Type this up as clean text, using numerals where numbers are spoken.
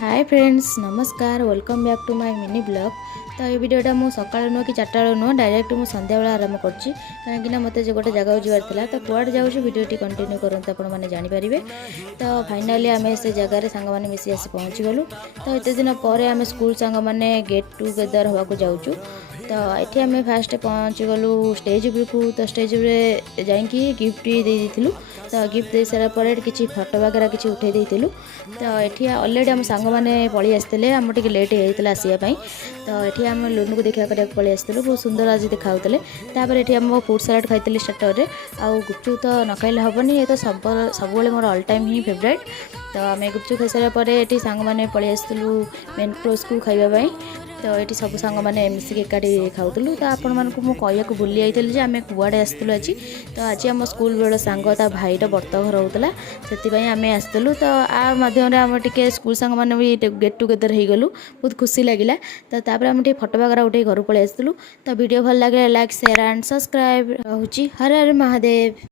हाय friends नमस्कार welcome back to my mini blog. तो ये वीडियोटा मु सकाळ नुह कि चार्टा नुह डायरेक्ट मु संध्या बेला आरंभ करछि कहीं मत जो गोटे जगह जीवार था तो कुआडे जाऊँ वीडियोटी कंटिन्यू करते आपण मैंने जानीपारे। तो फाइनाली आम से जगार सांग मैंने मिसी आसी पहुँची गलु। तो एत दिन पर आम स्कूल सांग मैंने गेट टुगेदर होगा जाऊँ। तो ये आम फास्ट पहुँची गलु स्टेज उपरकू। तो स्टेज जाकि गिफ्ट देलु। तो गिफ्ट दे सारा पर किसी फोटो वगैरह किसी उठे देलु। तो ये अलरेडी आम सांग मैंने पलि आसते आम टे लेट होता आसवाई। तो ये आम लुनु को देखा करने पलि आसलु बहुत सुंदर आज देखाते। ये आम फ्रूट सालाड खाई स्टार्टर आउ गुपचुप तो न खाइले हेनी ये तो सब मोर ऑल टाइम ही फेवरेट। तो आम गुपचुप खाई सारा ये सांग मैंने पलि आसलु मेन कोर्स को खाइबाई। तो ये सब सांग मैंने मिसिक एकाठी खाऊलु। तो आपण मानक मुझे कहूँ भूली जाइए आम कुआड़े आसलु आज। तो आज आम स्कूल बेल सांग ता भाईर बर्तघर होता से आम आसलु। तो आ माध्यम आम टे स्कूल सांग मैंने भी गेट टुगेदर हो गलु बहुत खुशी लगे। तो तापर आम फोटो वगैरह उठे घर पलि आसलु। तो वीडियो भल लगे like share and subscribe. Her her Mahadev.